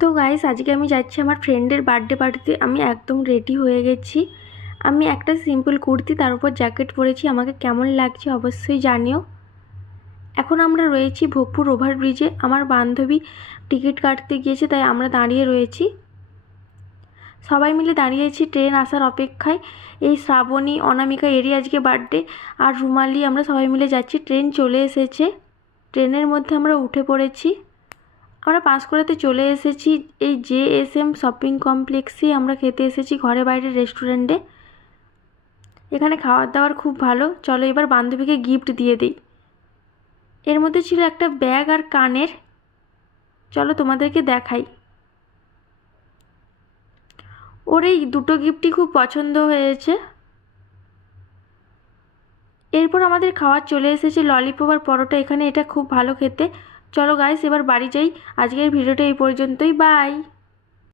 তো গাইস আজকে আমি যাচ্ছি আমার ফ্রেন্ডের বার্থডে পার্টিতে। আমি একদম রেডি হয়ে গেছি। আমি একটা সিম্পল কুর্তি তার উপর জ্যাকেট পরেছি। আমাকে কেমন লাগছে অবশ্যই জানিও। এখন আমরা রয়েছি ভোগপুর ওভারব্রিজে। আমার বান্ধবী টিকিট কাটতে গিয়েছে, তাই আমরা দাঁড়িয়ে রয়েছি। সবাই মিলে দাঁড়িয়েছি ট্রেন আসার অপেক্ষায়। এই শ্রাবণী, অনামিকা, এরই আজকে বার্থডে, আর রুমালি, আমরা সবাই মিলে যাচ্ছি। ট্রেন চলে এসেছে, ট্রেনের মধ্যে আমরা উঠে পড়েছি। আমরা পাঁশকুড়াতে চলে এসেছি। এই JSM শপিং কমপ্লেক্সেই আমরা খেতে এসেছি, ঘরে বাইরে রেস্টুরেন্টে। এখানে খাওয়ার দাওয়ার খুব ভালো। চলো এবার বান্ধবীকে গিফট দিয়ে দিই। এর মধ্যে ছিল একটা ব্যাগ আর কানের। চলো তোমাদেরকে দেখাই। ওর এই দুটো গিফটই খুব পছন্দ হয়েছে। এরপর আমাদের খাবার চলে এসেছে ললিপপ আর পরোটা। এখানে এটা খুব ভালো খেতে। চলো গাইস এবার বাড়ি যাই। আজকের ভিডিওটা এই পর্যন্তই। বাই।